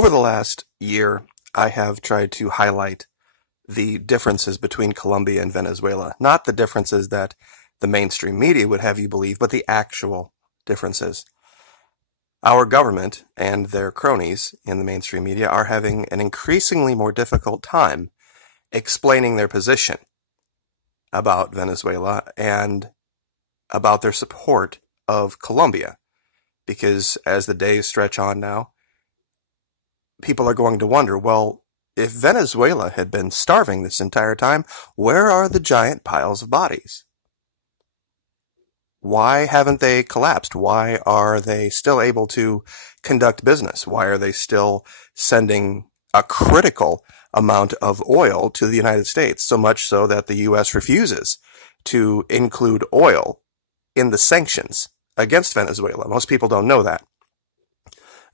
Over the last year, I have tried to highlight the differences between Colombia and Venezuela. Not the differences that the mainstream media would have you believe, but the actual differences. Our government and their cronies in the mainstream media are having an increasingly more difficult time explaining their position about Venezuela and about their support of Colombia. Because as the days stretch on now, people are going to wonder, well, if Venezuela had been starving this entire time, where are the giant piles of bodies? Why haven't they collapsed? Why are they still able to conduct business? Why are they still sending a critical amount of oil to the United States? So much so that the U.S. refuses to include oil in the sanctions against Venezuela. Most people don't know that.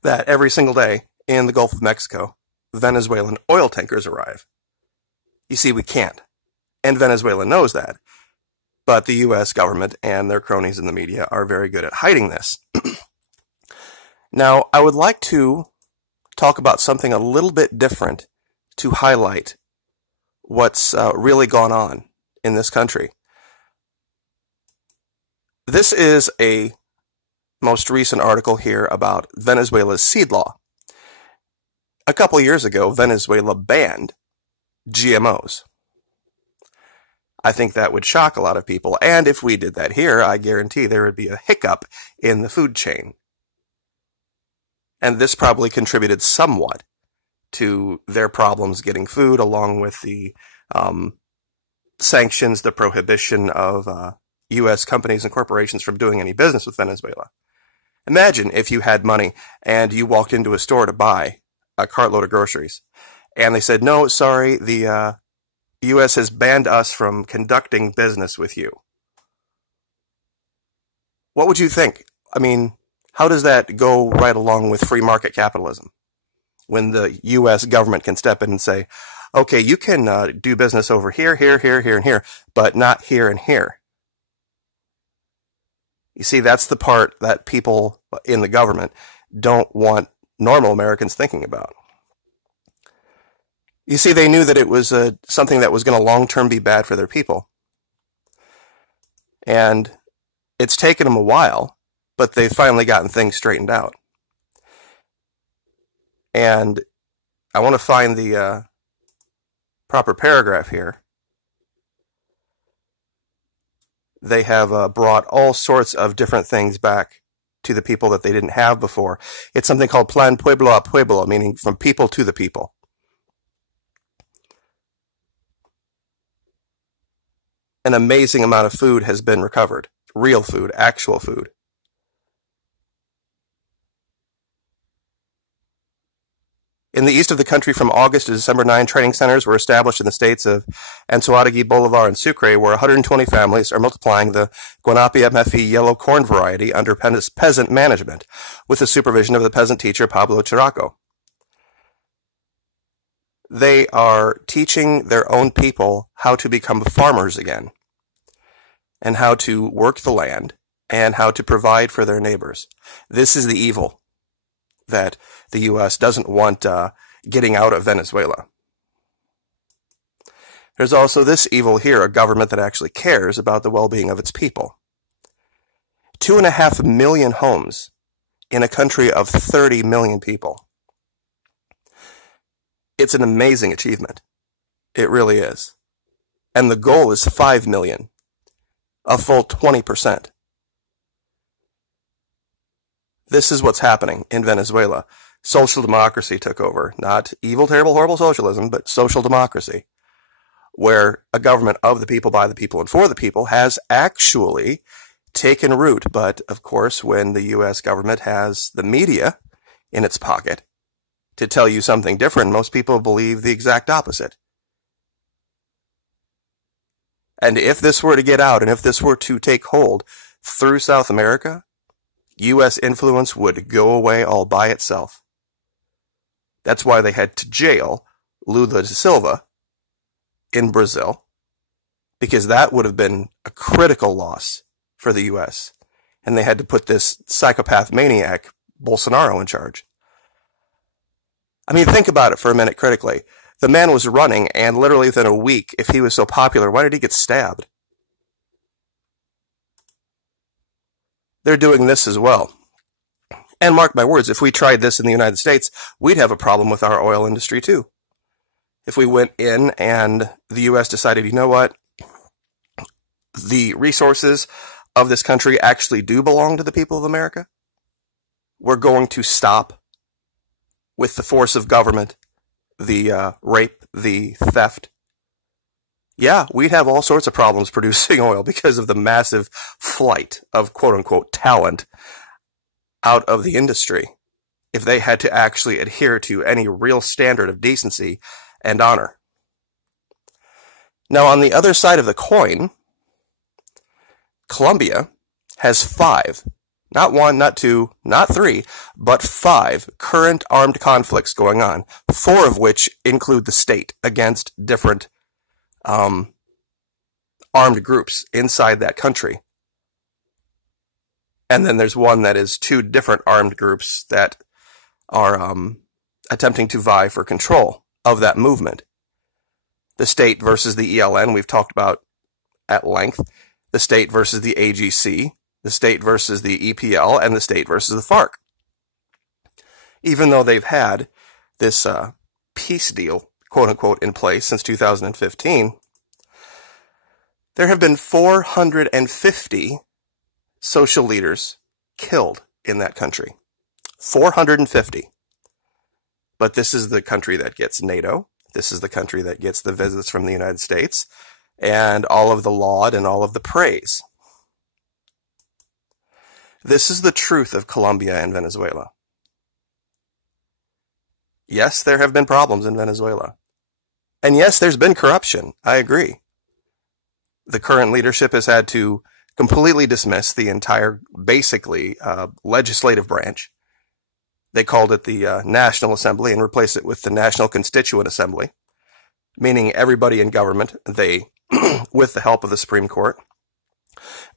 That every single day in the Gulf of Mexico, Venezuelan oil tankers arrive. You see, we can't. And Venezuela knows that. But the U.S. government and their cronies in the media are very good at hiding this. Now, I would like to talk about something a little bit different to highlight what's really gone on in this country. This is a most recent article here about Venezuela's seed law. A couple years ago, Venezuela banned GMOs. I think that would shock a lot of people, and if we did that here, I guarantee there would be a hiccup in the food chain. And this probably contributed somewhat to their problems getting food, along with the sanctions, the prohibition of U.S. companies and corporations from doing any business with Venezuela. Imagine if you had money and you walked into a store to buy a cartload of groceries, and they said, no, sorry, the U.S. has banned us from conducting business with you. What would you think? I mean, how does that go right along with free market capitalism? When the U.S. government can step in and say, okay, you can do business over here, here, here, here, and here, but not here and here. You see, that's the part that people in the government don't want normal Americans thinking about. You see, they knew that it was something that was going to long-term be bad for their people. And it's taken them a while, but they've finally gotten things straightened out. And I want to find the proper paragraph here. They have brought all sorts of different things back to the people that they didn't have before. It's something called Plan Pueblo a Pueblo, meaning from people to the people. An amazing amount of food has been recovered. Real food, actual food. In the east of the country, from August to December 9, training centers were established in the states of Anzoátegui, Bolivar, and Sucre, where 120 families are multiplying the Guanapi MFE yellow corn variety under peasant management, with the supervision of the peasant teacher Pablo Chiraco. They are teaching their own people how to become farmers again, and how to work the land, and how to provide for their neighbors. This is the evil that the U.S. doesn't want getting out of Venezuela. There's also this evil here, a government that actually cares about the well-being of its people. 2.5 million homes in a country of 30 million people. It's an amazing achievement. It really is. And the goal is 5 million. A full 20%. This is what's happening in Venezuela. Social democracy took over. Not evil, terrible, horrible socialism, but social democracy. Where a government of the people, by the people, and for the people has actually taken root. But, of course, when the U.S. government has the media in its pocket to tell you something different, most people believe the exact opposite. And if this were to get out, and if this were to take hold through South America, U.S. influence would go away all by itself. That's why they had to jail Lula da Silva in Brazil, because that would have been a critical loss for the U.S. And they had to put this psychopath maniac, Bolsonaro, in charge. I mean, think about it for a minute critically. The man was running, and literally within a week, if he was so popular, why did he get stabbed? They're doing this as well. And mark my words, if we tried this in the United States, we'd have a problem with our oil industry too. If we went in and the U.S. decided, you know what, the resources of this country actually do belong to the people of America, we're going to stop with the force of government, the rape, the theft. Yeah, we'd have all sorts of problems producing oil because of the massive flight of quote-unquote talent out of the industry if they had to actually adhere to any real standard of decency and honor. Now, on the other side of the coin, Colombia has 5, not 1, not 2, not 3, but 5 current armed conflicts going on, 4 of which include the state against different armed groups inside that country. And then there's one that is 2 different armed groups that are attempting to vie for control of that movement. The state versus the ELN, we've talked about at length. The state versus the AGC, the state versus the EPL, and the state versus the FARC. Even though they've had this peace deal, quote-unquote, in place since 2015, there have been 450 social leaders killed in that country. 450. But this is the country that gets NATO. This is the country that gets the visits from the United States and all of the laud and all of the praise. This is the truth of Colombia and Venezuela. Yes, there have been problems in Venezuela. And yes, there's been corruption. I agree. The current leadership has had to completely dismiss the entire, basically, legislative branch. They called it the National Assembly and replaced it with the National Constituent Assembly, meaning everybody in government, they, with the help of the Supreme Court,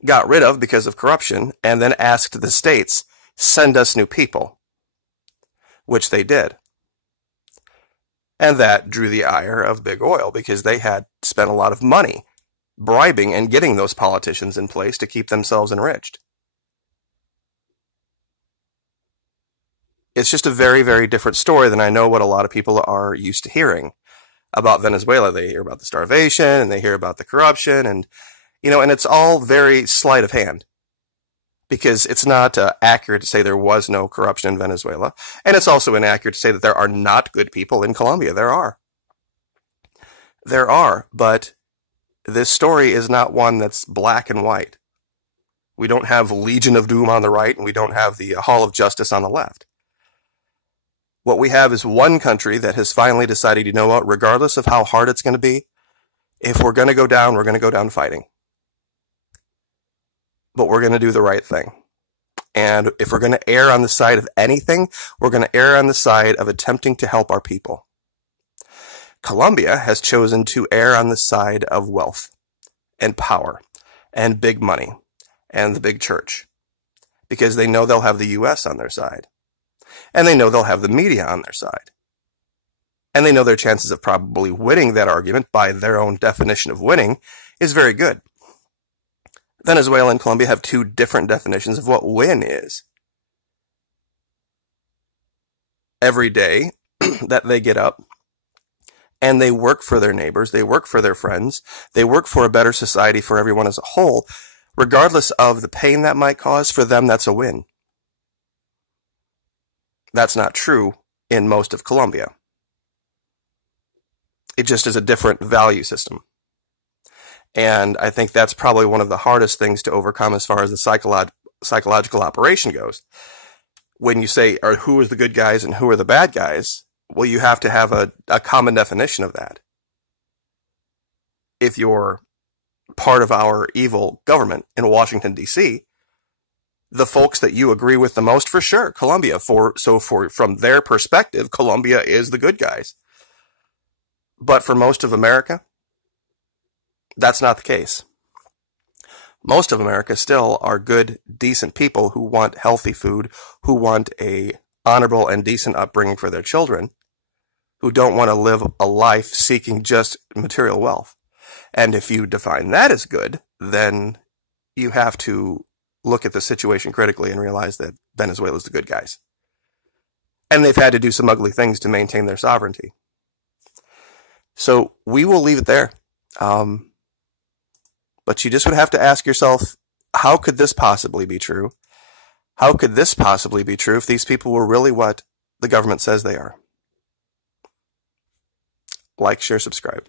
got rid of because of corruption and then asked the states, send us new people, which they did. And that drew the ire of big oil because they had spent a lot of money bribing and getting those politicians in place to keep themselves enriched. It's just a very, very different story than I know what a lot of people are used to hearing about Venezuela. They hear about the starvation and they hear about the corruption and, and it's all very sleight of hand because it's not accurate to say there was no corruption in Venezuela. And it's also inaccurate to say that there are not good people in Colombia. There are. There are, but this story is not one that's black and white. We don't have Legion of Doom on the right and we don't have the Hall of Justice on the left. What we have is one country that has finally decided, you know what, regardless of how hard it's going to be, if we're going to go down, we're going to go down fighting. But we're going to do the right thing. And if we're going to err on the side of anything, we're going to err on the side of attempting to help our people. Colombia has chosen to err on the side of wealth and power and big money and the big church because they know they'll have the U.S. on their side. And they know they'll have the media on their side. And they know their chances of probably winning that argument by their own definition of winning is very good. Venezuela and Colombia have 2 different definitions of what win is. Every day that they get up and they work for their neighbors, they work for their friends, they work for a better society for everyone as a whole, regardless of the pain that might cause, for them that's a win. That's not true in most of Colombia. It just is a different value system. And I think that's probably one of the hardest things to overcome as far as the psychological operation goes. When you say, who are the good guys and who are the bad guys, well, you have to have a common definition of that. If you're part of our evil government in Washington, D.C., the folks that you agree with the most, for sure, Colombia. From their perspective, Colombia is the good guys. But for most of America, that's not the case. Most of America still are good, decent people who want healthy food, who want a honorable and decent upbringing for their children. who don't want to live a life seeking just material wealth. And if you define that as good, then you have to look at the situation critically and realize that Venezuela's the good guys. And they've had to do some ugly things to maintain their sovereignty. So we will leave it there. But you just would have to ask yourself, how could this possibly be true? How could this possibly be true if these people were really what the government says they are? Like, share, subscribe.